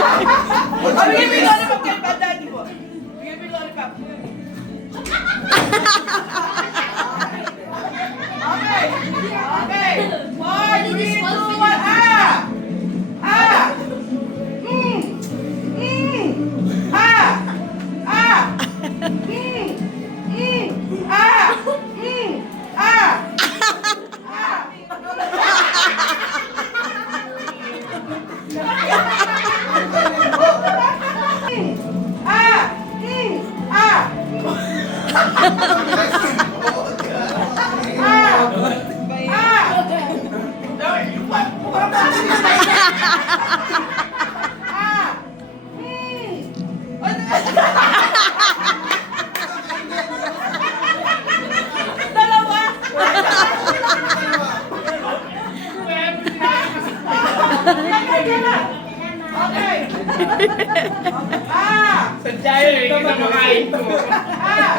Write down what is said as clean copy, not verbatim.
Bigyan mo yung lollipop kay daddy mo. Bigyan mo yung lollipop. Okay. Okay. 4, 3, 2, 1, ah! Ah! Ah! Ah! Ah! Okay. Ah! Sadya yun, hindi ka makain ko. Ah!